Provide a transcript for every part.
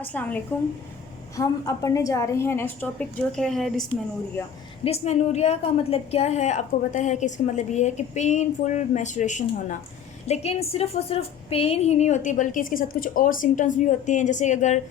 अस्सलाम वालेकुम। हम अब पढ़ने जा रहे हैं नेक्स्ट टॉपिक जो कि है डिस्मेनोरिया। डिस्मेनोरिया का मतलब क्या है, आपको पता है कि इसका मतलब ये है कि पेनफुल मेंस्ट्रुएशन होना। लेकिन सिर्फ़ और सिर्फ पेन ही नहीं होती बल्कि इसके साथ कुछ और सिम्टम्स भी होती हैं। जैसे अगर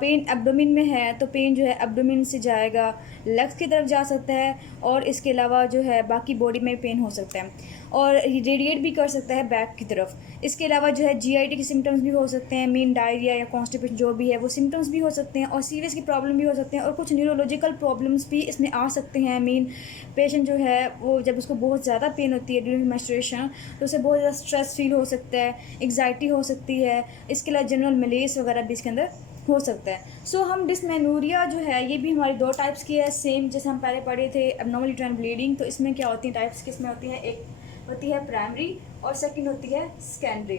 पेन एब्डोमेन में है तो पेन जो है एब्डोमेन से जाएगा लेग्स की तरफ जा सकता है, और इसके अलावा जो है बाकी बॉडी में पेन हो सकता है और रेडिएट भी कर सकता है बैक की तरफ। इसके अलावा जो है जीआईटी के सिम्टम्स भी हो सकते हैं, मीन डायरिया या कॉन्स्टिपेशन जो भी है वो सिम्टम्स भी हो सकते हैं, और सीरियस की प्रॉब्लम भी हो सकते हैं, और कुछ न्यूरोलॉजिकल प्रॉब्लम्स भी इसमें आ सकते हैं। मीन पेशेंट जो है वो जब उसको बहुत ज़्यादा पेन होती है ड्यूरिंग मेंस्ट्रुएशन तो उसे बहुत ज़्यादा स्ट्रेस फील हो सकता है, एग्जाइटी हो सकती है, इसके अलावा जनरल मलेस वगैरह भी इसके अंदर हो सकता है। सो हम डिस्मेनोरिया जो है ये भी हमारी दो टाइप्स की है, सेम जैसे हम पहले पढ़े थे एब्नॉर्मल यूट्राइन ब्लीडिंग। तो इसमें क्या होती है, टाइप्स किस में होती है, एक होती है प्राइमरी और सेकंड होती है सेकेंडरी।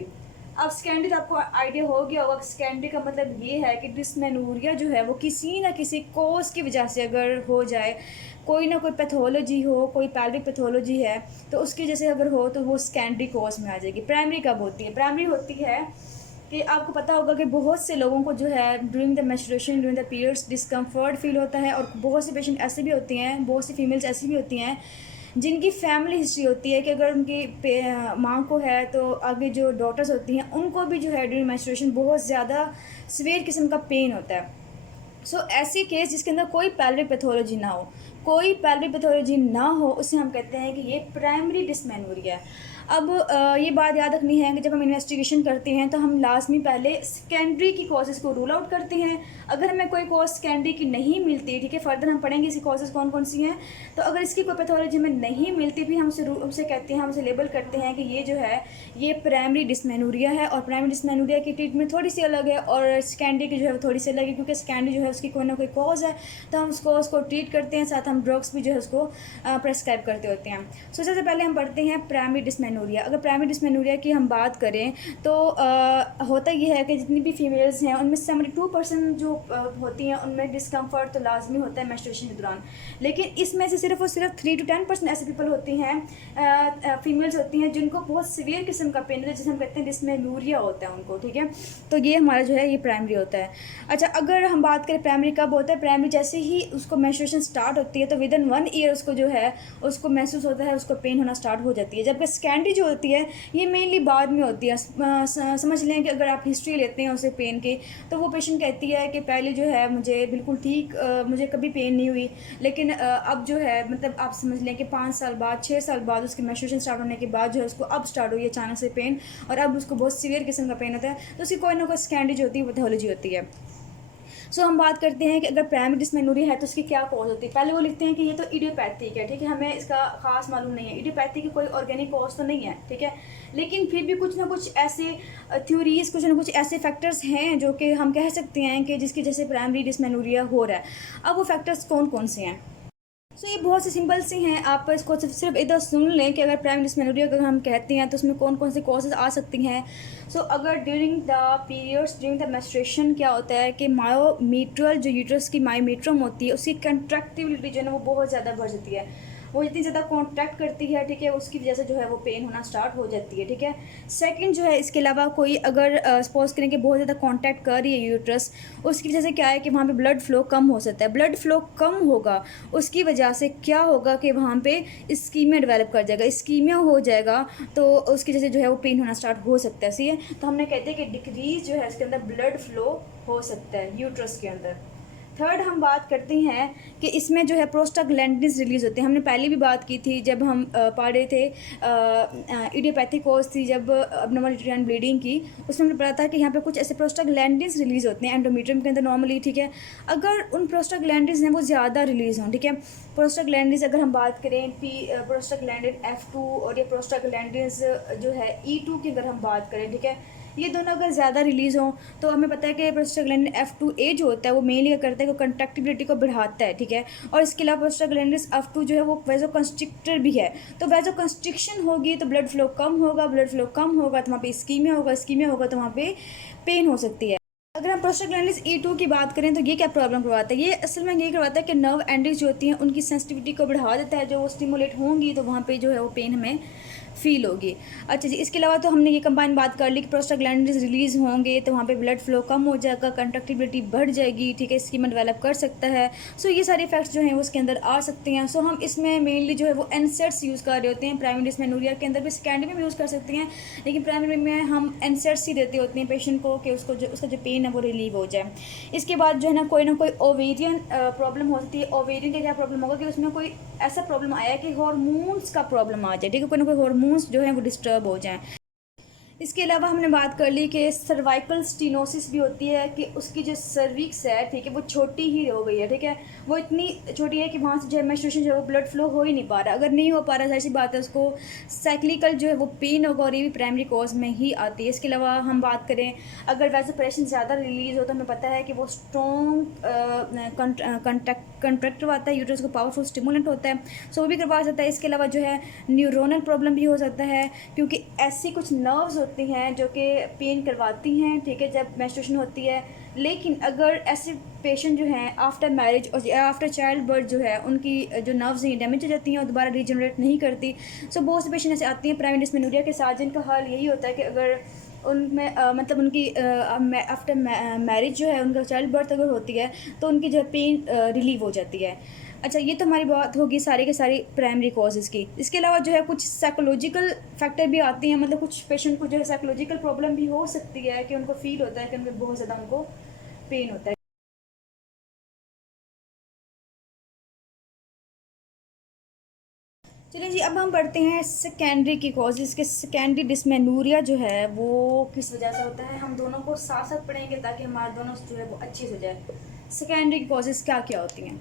अब सेकेंडरी तो आपको आइडिया हो गया होगा। सेकेंडरी का मतलब ये है कि डिस्मेनोरिया जो है वो किसी ना किसी कोज की वजह से अगर हो जाए, कोई ना कोई पैथोलॉजी हो, कोई पैल्विक पैथोलॉजी है तो उसकी वजह से अगर हो तो वो सेकेंडरी कोज में आ जाएगी। प्राइमरी कब होती है, प्राइमरी होती है कि आपको पता होगा कि बहुत से लोगों को जो है during the menstruation during the periods discomfort feel होता है, और बहुत से पेशेंट ऐसे भी होती हैं, बहुत सी फीमेल्स ऐसी भी होती हैं जिनकी फैमिली हिस्ट्री होती है कि अगर उनकी माँ को है तो आगे जो डॉटर्स होती हैं उनको भी जो है ड्यूरिंग मेंस्ट्रुएशन बहुत ज़्यादा सीवियर किस्म का पेन होता है। ऐसे केस जिसके अंदर कोई पैल्विक पैथोलॉजी ना हो, कोई पैल्विक पैथोलॉजी ना हो, उसे हम कहते हैं कि ये प्राइमरी डिस्मेनोरिया है। अब ये बात याद रखनी है कि जब हम इन्वेस्टिगेशन करते हैं तो हम लाजमी पहले सेकेंडरी की कॉजेज़ को रूल आउट करते हैं। अगर हमें कोई कॉज सेकेंडरी की नहीं मिलती, ठीक है, फर्दर हम पढ़ेंगे इसकी कॉजेज़ कौन कौन सी हैं, तो अगर इसकी कोई पैथोलॉजी में नहीं मिलती भी हम उसे कहते हैं, हम उसे लेबल करते हैं कि ये जो है ये प्राइमरी डिस्मेनोरिया है। और प्राइमरी डिस्मेनोरिया की ट्रीटमेंट थोड़ी सी अलग है और सेकेंडरी की जो है वो थोड़ी सी अलग है, क्योंकि सेकेंडरी जो है उसकी कोई ना कोई कॉज है तो हम उस कॉज को ट्रीट करते हैं, साथ हम ड्रग्स भी जो है उसको प्रेस्क्राइब करते होते हैं। सबसे पहले हम पढ़ते हैं प्राइमरी डिस्मेनोरिया। अगर प्राइमरी डिस्मेनोरिया की हम बात करें तो होता ये है कि जितनी भी फीमेल्स हैं उनमें 72% जो होती हैं उनमें डिस्कम्फर्ट तो लाजमी होता है मेंस्ट्रुएशन के दौरान। लेकिन इसमें से सिर्फ और सिर्फ 3 to 10% ऐसे पीपल होती हैं, फीमेल्स होती हैं जिनको बहुत सीवियर किस्म का पेन होता है, जिसे हम कहते हैं डिस्मेनोरिया होता है उनको, ठीक है। तो ये हमारा जो है ये प्राइमरी होता है। अच्छा, अगर हम बात करें प्राइमरी कब होता है, प्राइमरी जैसे ही उसको मेंस्ट्रुएशन स्टार्ट होती है तो विद इन 1 ईयर उसको जो है उसको महसूस होता है, उसको पेन होना स्टार्ट हो जाती है। जबकि सेकेंडरी जो होती है ये मेनली बाद में होती है। समझ लें कि अगर आप हिस्ट्री लेते हैं उसे पेन की, तो वो पेशेंट कहती है कि पहले जो है मुझे बिल्कुल ठीक, मुझे कभी पेन नहीं हुई, लेकिन अब जो है मतलब आप समझ लें कि 5 साल बाद 6 साल बाद उसकी मेंस्ट्रुएशन स्टार्ट होने के बाद जो है उसको अब स्टार्ट हुई अचानक से पेन, और अब उसको बहुत सीवियर किस्म का पेन होता है। तो उसकी कोई ना कोई सेकेंडरी जो होती है पैथोलॉजी होती है। हम बात करते हैं कि अगर प्राइमरी डिस्मेनोरिया है तो उसकी क्या कॉज होती है। पहले वो लिखते हैं कि ये तो इडियोपैथिक है, ठीक है, हमें इसका खास मालूम नहीं है, इडियोपैथिक की कोई ऑर्गेनिक कॉज तो नहीं है, ठीक है, लेकिन फिर भी कुछ ना कुछ ऐसे थ्योरीज, कुछ ना कुछ ऐसे फैक्टर्स हैं जो कि हम कह सकते हैं कि जिसकी जैसे प्राइमरी डिस्मेनोरिया हो रहा है। अब वो फैक्टर्स कौन कौन से हैं, ये बहुत से सिंपल सी हैं, आप इसको सिर्फ इधर सुन लें कि अगर प्राइमरी डिस्मेनोरिया अगर हम कहते हैं तो उसमें कौन कौन से कॉजेज़ आ सकती हैं। अगर during the periods during the menstruation क्या होता है कि मायोमीट्रियल जो यूट्रस की मायोमीट्रम होती है उसकी कंट्रैक्टिबिलिटी जो है ना वो बहुत ज़्यादा बढ़ जाती है। वो जितनी ज़्यादा कॉन्ट्रैक्ट करती है, ठीक है, उसकी वजह से जो है वो पेन होना स्टार्ट हो जाती है, ठीक है। सेकंड जो है इसके अलावा कोई अगर सपोज करें कि बहुत ज़्यादा कॉन्टैक्ट कर रही है यूट्रस, उसकी वजह से क्या है कि वहाँ पे ब्लड फ्लो कम हो सकता है। ब्लड फ्लो कम होगा उसकी वजह से क्या होगा कि वहाँ पे इस्कीमिया डेवलप कर जाएगा, इस्कीमिया हो जाएगा तो उसकी वजह से जो है वो पेन होना स्टार्ट हो सकता है, सही है। तो हमने कहते हैं कि डिक्रीज जो है इसके अंदर ब्लड फ्लो हो सकता है यूट्रस के अंदर। थर्ड हम बात करते हैं कि इसमें जो है प्रोस्टाग्लैंडिन्स रिलीज़ होते हैं। हमने पहले भी बात की थी जब हम पढ़ रहे थे इडियोपैथिक कॉज थी जब एब्नॉर्मल यूट्राइन ब्लीडिंग की, उसमें हमने पढ़ा था कि यहाँ पे कुछ ऐसे प्रोस्टाग्लैंडिन्स रिलीज़ होते हैं एंडोमेट्रियम के अंदर नॉर्मली, ठीक है। अगर उन प्रोस्टाग्लैंडिन्स हैं वो ज़्यादा रिलीज़ हों, ठीक है, प्रोस्टाग्लैंडिन्स अगर हम बात करें प्रोस्टाग्लैंडिन F2 और ये प्रोस्टाग्लैंडिन्स जो है E2 की अगर हम बात करें, ठीक है, ये दोनों अगर ज़्यादा रिलीज़ हों तो हमें पता है कि प्रोस्टाग्लैंडिन F2A जो होता है वो मेनली क्या करता है कि कंट्रैक्टिबिलिटी को बढ़ाता है, ठीक है। और इसके अलावा प्रोस्टाग्लैंडिन F2 जो है वो वेजोकंस्ट्रिक्टर भी है। तो वेजोकंस्ट्रिक्शन होगी तो ब्लड फ्लो कम होगा, ब्लड फ्लो कम होगा तो वहाँ पे इस्कीमिया होगा, इस्कीमिया होगा तो वहाँ पे पेन हो सकती है। अगर हम प्रोस्टाग्लैंडिन E2 की बात करें तो ये क्या प्रॉब्लम करवाता है, ये असल में ये करवाता है कि नर्व एंडिंग्स जो होती हैं उनकी सेंसिटिविटी को बढ़ा देता है, जो वो स्टिमुलेट होंगी तो वहाँ पे जो है वो पेन हमें फील होगी। अच्छा जी, इसके अलावा तो हमने ये कंबाइन बात कर ली कि प्रोस्टाग्लैंडिन्स रिलीज़ होंगे तो वहाँ पे ब्लड फ्लो कम हो जाएगा, कंट्रक्टिबिलिटी बढ़ जाएगी, ठीक है, स्कीमा डेवलप कर सकता है। सो ये सारे इफेक्ट्स जो हैं वो उसके अंदर आ सकते हैं। सो हम इसमें मेनली जो है वो एनसेट्स यूज़ कर रहे होते हैं। प्राइमरी डिस्मेनोरिया के अंदर भी सेकेंडरी में यूज़ कर सकते हैं, लेकिन प्राइमरी में हम एनसेट्स ही देते होते हैं पेशेंट को कि उसका जो पेन है वो रिलीव हो जाए। इसके बाद जो है ना कोई ओवेरियन प्रॉब्लम हो सकती है। ओवेरियन का क्या प्रॉब्लम होगा कि उसमें कोई ऐसा प्रॉब्लम आया कि हार्मोन्स का प्रॉब्लम आ जाए, ठीक है, कोई ना कोई हार्मोन्स जो है वो डिस्टर्ब हो जाएं। इसके अलावा हमने बात कर ली कि सर्वाइकल स्टीनोसिस भी होती है कि उसकी जो सर्विक्स है, ठीक है, वो छोटी ही हो गई है, ठीक है, वो इतनी छोटी है कि वहाँ से जो है मेंस्ट्रुएशन जो है वो ब्लड फ्लो हो ही नहीं पा रहा। अगर नहीं हो पा रहा, ऐसी बात है, उसको साइक्लिकल जो है वो पेन होगा और ये भी प्राइमरी कॉज में ही आती है। इसके अलावा हम बात करें अगर वैसोप्रेशन ज़्यादा रिलीज़ हो तो हमें पता है कि वो स्ट्रॉन्ग कंट्रैक्ट करवाता है, यूट्रस को पावरफुल स्टिमुलेंट होता है, सो वो भी करवा सकता है। इसके अलावा जो है न्यूरोनल प्रॉब्लम भी हो सकता है क्योंकि ऐसी कुछ नर्व्स होती हैं जो कि पेन करवाती हैं, ठीक है, जब मेंस्ट्रुएशन होती है। लेकिन अगर ऐसे पेशेंट जो हैं आफ्टर मैरिज और आफ्टर चाइल्ड बर्थ जो है उनकी जो नर्व्स हैं डैमेज हो जाती हैं और दोबारा रीजनरेट नहीं करती। सो बहुत से पेशेंट ऐसे आती हैं प्राइमरी डिस्मेनोरिया के साथ जिनका हाल यही होता है कि अगर उनमें मतलब उनकी आफ्टर मैरिज जो है उनका चाइल्ड बर्थ अगर होती है तो उनकी जो है पेन रिलीव हो जाती है। अच्छा, ये तो हमारी बात होगी सारी के सारी प्राइमरी कॉजेज़ की। इसके अलावा जो है कुछ साइकोलॉजिकल फैक्टर भी आते हैं, मतलब कुछ पेशेंट को जो है साइकोलॉजिकल प्रॉब्लम भी हो सकती है कि उनको फील होता है कि उनको बहुत ज़्यादा उनको पेन होता है। चलिए जी, अब हम बढ़ते हैं सेकेंडरी की कॉजेज़ के। सेकेंडरी डिस्मेनोरिया जो है वो किस वजह से होता है, हम दोनों को साथ साथ पढ़ेंगे ताकि हमारे दोनों जो है वो अच्छे से हो जाए। सेकेंडरी की कॉजेज़ क्या क्या होती हैं?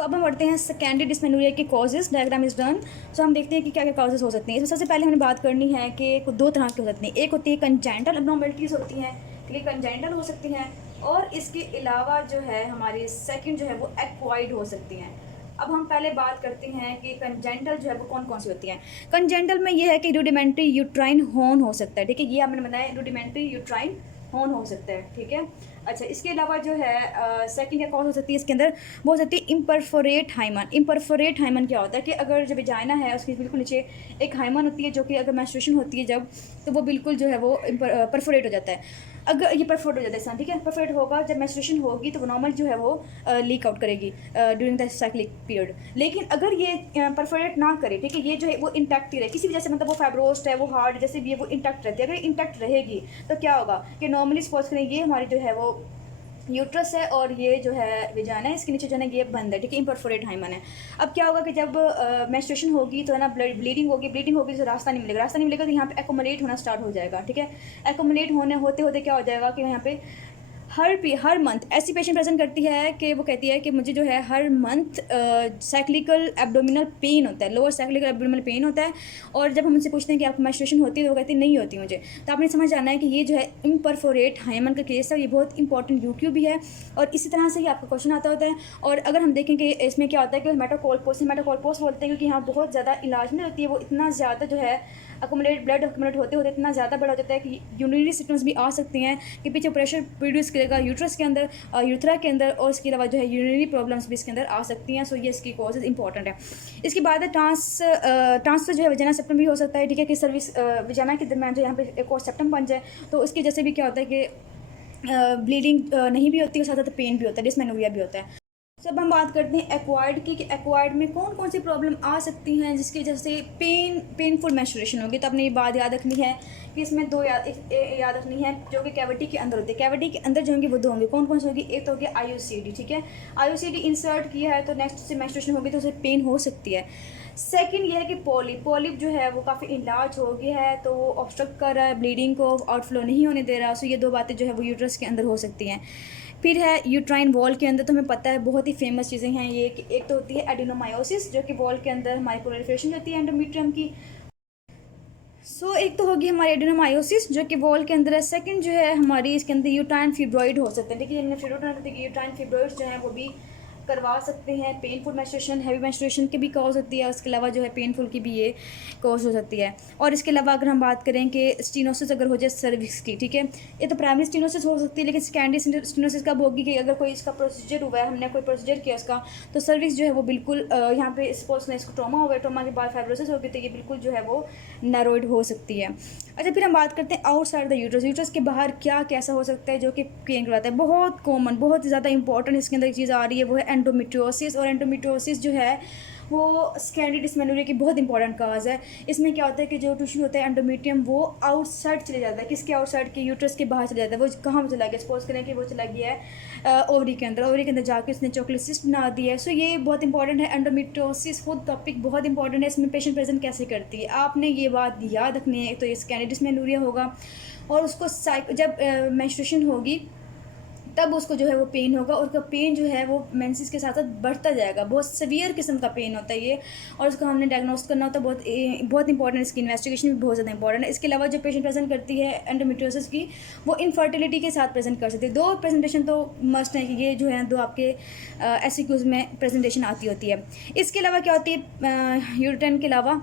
अब हम बढ़ते हैं सेकेंडरी डिस्मेनोरिया के causes. Diagram is done. So हम देखते हैं कि क्या क्या कॉजेज़ हो सकते हैं। इसमें सबसे पहले हमें बात करनी है कि दो तरह की हो सकती हैं। एक होती है कंजेंटल एब्नॉर्मलिटीज़ होती हैं, ठीक है, कंजेंटल हो सकती हैं, और इसके अलावा जो है हमारी सेकंड जो है वो एक्वायर्ड हो सकती हैं। अब हम पहले बात करते हैं कि कंजेंटल जो है वो कौन कौन सी होती हैं। कंजेंटल में ये है कि रूडिमेंट्री यूट्राइन हॉर्न हो सकता है, ठीक है, ये आपने बताया, रूडिमेंट्री यूट्राइन हॉर्न हो सकता है, ठीक है। अच्छा, इसके अलावा जो है सेकंड क्या कॉज हो सकती है इसके अंदर, वो हो सकती है इम्परफोरेट हाइमन। इम्परफोरेट हाइमन क्या होता है कि अगर जो विजाइना है उसके बिल्कुल नीचे एक हाइमन होती है जो कि अगर मेंस्ट्रुएशन होती है जब, तो वो बिल्कुल जो है वो परफोरेट हो जाता है। अगर ये परफोरेट हो जाता है, ठीक है, परफोरेट होगा जब मेंस्ट्रुएशन होगी तो वो नॉर्मल जो है वो लीक आउट करेगी ड्यूरिंग द साइक्लिक पीरियड। लेकिन अगर ये परफोरेट ना करे, ठीक है, ये जो है वो इंटैक्ट ही रहे किसी वजह से, मतलब वो फाइब्रोस्ट है, वो हार्ड जैसे भी है, वो इंटैक्ट रहती है। अगर इंटैक्ट रहेगी तो क्या होगा कि नॉर्मली सपोज करें ये हमारी जो है वो यूट्रस है और ये जो है विजाना है, इसके नीचे जो है ना ये बंद है, ठीक है, इम्परफोरेट हाइमन है। अब क्या होगा कि जब मेंस्ट्रुएशन होगी तो है ना ब्लीडिंग होगी तो रास्ता नहीं मिलेगा तो यहाँ पे एक्युमुलेट होना स्टार्ट हो जाएगा, ठीक है। एक्युमुलेट होते होते क्या हो जाएगा कि यहाँ पे हर मंथ ऐसी पेशेंट प्रेजेंट करती है कि वो कहती है कि मुझे जो है हर मंथ साइक्लिकल एब्डोमिनल पेन होता है, लोअर साइक्लिकल एब्डोमिनल पेन होता है। और जब हम उनसे पूछते हैं कि आपको मेंस्ट्रुएशन होती है तो वो कहती है नहीं होती मुझे। तो आपने समझ जाना है कि ये जो है इम्परफोरेट हाइमन का केस है, ये बहुत इंपॉर्टेंट यूक्यू भी है और इसी तरह से ही आपका क्वेश्चन आता होता है। और अगर हम देखें कि इसमें क्या होता है कि मेटाकोलपोस बोलते हैं क्योंकि यहाँ बहुत ज़्यादा इलाज में होती है, वो इतना ज़्यादा जो है ब्लड अकोमोडेट होते होते इतना ज़्यादा बड़ा हो जाता है कि यूरिनरी सिस्टम्स भी आ सकती हैं कि पीछे प्रेशर प्रोड्यूस करेगा यूट्रस के अंदर, यूथरा के अंदर, और इसके अलावा जो है यूरिनरी प्रॉब्लम्स भी इसके अंदर आ सकती हैं। सो ये इसकी कॉजेज इंपॉर्टेंट है। इसके बाद ट्रांसफर जो है वजाना सेप्टम भी हो सकता है, ठीक है, कि सर्विस वजाना के दरमियान जो यहाँ पे एक और सेप्टम बन जाए तो उसकी वजह से भी क्या होता है कि ब्लीडिंग नहीं भी होती है, साथ साथ पेन भी होता है, डिस्मेनोरिया भी होता है। जब हम बात करते हैं एक्वायर्ड की कि एक्वायर्ड में कौन कौन सी प्रॉब्लम आ सकती हैं जिसकी वजह से पेनफुल मेंस्ट्रुएशन होगी। तो आपने ये बात याद रखनी है कि इसमें दो याद रखनी है जो कि कैविटी के अंदर होती है। कैविटी के अंदर जो होंगी वो दो होंगी, कौन कौन सी होगी, एक तो होगी IUCD, ठीक है, IUCD इंसर्ट किया है तो नेक्स्ट से मेंस्ट्रुएशन होगी तो उसे पेन हो सकती है। सेकंड ये है कि पॉलिप जो है वो काफ़ी इलाज हो गया है तो वो ऑब्स्ट्रक्ट कर रहा है, ब्लीडिंग को आउटफ्लो नहीं होने दे रहा। सो ये दो बातें जो है वो यूट्रस के अंदर हो सकती हैं। फिर है यूट्राइन वॉल के अंदर, तो हमें पता है बहुत ही फेमस चीज़ें हैं ये कि एक तो होती है एडिनोमायोसिस जो कि वॉल के अंदर हमारी प्रोलिफरेशन होती है एंडोमेट्रियम की। एक तो होगी हमारी एडेनोमायोसिस जो कि वॉल के अंदर है। सेकंड जो है हमारी इसके अंदर यूट्राइन फिब्रॉइड हो सकते हैं। देखिए यूट्राइन फिब्रॉइड जो है वो भी करवा सकते हैं। पेनफुल मेंस्ट्रुएशन, हैवी मेंस्ट्रुएशन की भी कॉज होती है। उसके अलावा जो है पेनफुल की भी ये कॉज हो सकती है। और इसके अलावा अगर हम बात करें कि स्टीनोसिस अगर हो जाए सर्विक्स की, ठीक है, ये तो प्राइमरी स्टीनोसिस हो सकती है, लेकिन सेकेंडरी स्टीनोसिस कब होगी कि अगर कोई इसका प्रोसीजर हुआ है, हमने कोई प्रोसीजर किया उसका, तो सर्विक्स जो है वो बिल्कुल यहाँ पे सपोज में इसको ट्रॉमा हो गया, ट्रॉमा के बाद फाइब्रोसिस होगी, तो ये बिल्कुल जो है वो नैरोइड हो सकती है। अच्छा, फिर हम बात करते हैं आउटसाइड द यूट्रस। यूट्रस के बाहर क्या कैसा हो सकता है जो कि पेन करवाता है। बहुत कॉमन, बहुत ज़्यादा इंपॉर्टेंट इसके अंदर एक चीज़ आ रही है, वो है एंडोमेट्रियोसिस। और एंडोमेट्रियोसिस जो है वो सेकेंडरी डिस्मेनोरिया की बहुत इंपॉर्टेंट काज है। इसमें क्या होता है कि जो टिश्यू होता है एंडोमेट्रियम, वो आउटसाइड चले जाता है। किसके आउटसाइड के? यूट्रस के बाहर चले जाता है। वो कहाँ चला गया? सपोज करें कि वो चला गया है ओवरी के अंदर। ओवरी के अंदर जाके उसने चॉकलेट सिस्ट बना दी है। सो ये बहुत इंपॉर्टेंट है। एंडोमेट्रियोसिस खुद टॉपिक बहुत इंपॉर्टेंट है। इसमें पेशेंट प्रेजेंट कैसे करती है, आपने ये बात याद रखनी है। तो ये सेकेंडरी डिस्मेनोरिया होगा, और उसको जब मेंस्ट्रुएशन होगी तब उसको जो है वो पेन होगा, और उसका पेन जो है वो मेंसेस के साथ साथ बढ़ता जाएगा। बहुत सीवियर किस्म का पेन होता है ये, और उसको हमने डायग्नोस करना होता है। बहुत इंपॉर्टेंट, इसकी इन्वेस्टिगेशन भी बहुत ज़्यादा इंपॉर्टेंट है। इसके अलावा जो पेशेंट प्रेजेंट करती है एंडोमेट्रियोसिस की, वो इनफर्टिलिटी के साथ प्रेजेंट कर सकती है। 2 प्रेजेंटेशन तो मस्ट है कि ये जो है 2 आपके SCQs में प्रेजेंटेशन आती होती है। इसके अलावा क्या होती है, यूरिन के अलावा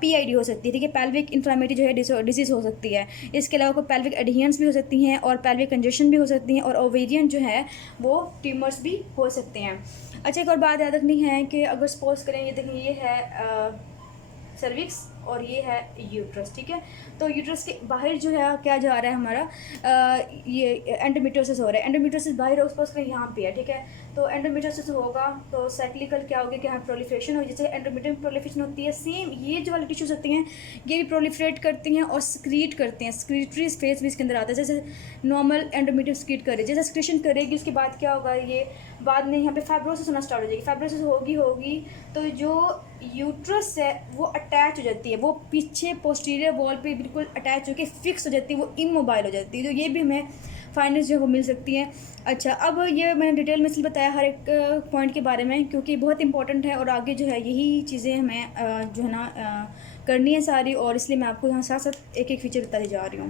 PID हो सकती है, ठीक है, पेल्विक इन्फ्लामेटरी जो है डिजीज़ हो सकती है। इसके अलावा कोई पेल्विक एडहेरेंस भी हो सकती हैं, और पेल्विक कंजेशन भी हो सकती हैं, और ओवेरियन जो है वो ट्यूमर्स भी हो सकते हैं। अच्छा, एक और बात याद रखनी है कि अगर सपोज करें, ये देखिए ये है सर्विक्स और ये है यूट्रस, ठीक है। तो यूट्रस के बाहर जो है क्या जा रहा है हमारा, ये एंडोमेट्रियोसिस हो रहा है। एंडोमेट्रियोसिस बाहर सपोज करें यहाँ पे है, ठीक है। तो एंडोमेट्रियोसिस होगा तो साइक्लिकल क्या होगी कि यहाँ प्रोलिफरेशन होगी। जैसे एंडोमेट्रियम प्रोलिफरेशन होती है, सेम ये जो वाली टिश्यूज होती हैं ये भी प्रोलिफरेट करती हैं और स्क्रीट करती हैं। स्क्रीटरी फेज भी इसके अंदर आता है। जैसे नॉर्मल एंडोमेट्रियम स्क्रीट करे, जैसे स्क्रीशन करेगी उसके बाद क्या होगा, ये बाद में यहाँ पे फाइब्रोसिस होना स्टार्ट हो जाएगी। फाइब्रोसिस होगी तो जो यूट्रस है वो अटैच हो जाती है, वो पीछे पोस्टीरियर वॉल पे बिल्कुल अटैच होकर फिक्स हो जाती है, वो इमोबाइल हो जाती है। तो ये भी हमें फाइंडिंग्स जो है वो मिल सकती हैं। अच्छा, अब ये मैंने डिटेल में इसलिए बताया हर एक पॉइंट के बारे में, क्योंकि बहुत इंपॉर्टेंट है और आगे जो है यही चीज़ें हमें जो है ना करनी है सारी, और इसलिए मैं आपको यहाँ साथ साथ एक एक फीचर बताती जा रही हूँ।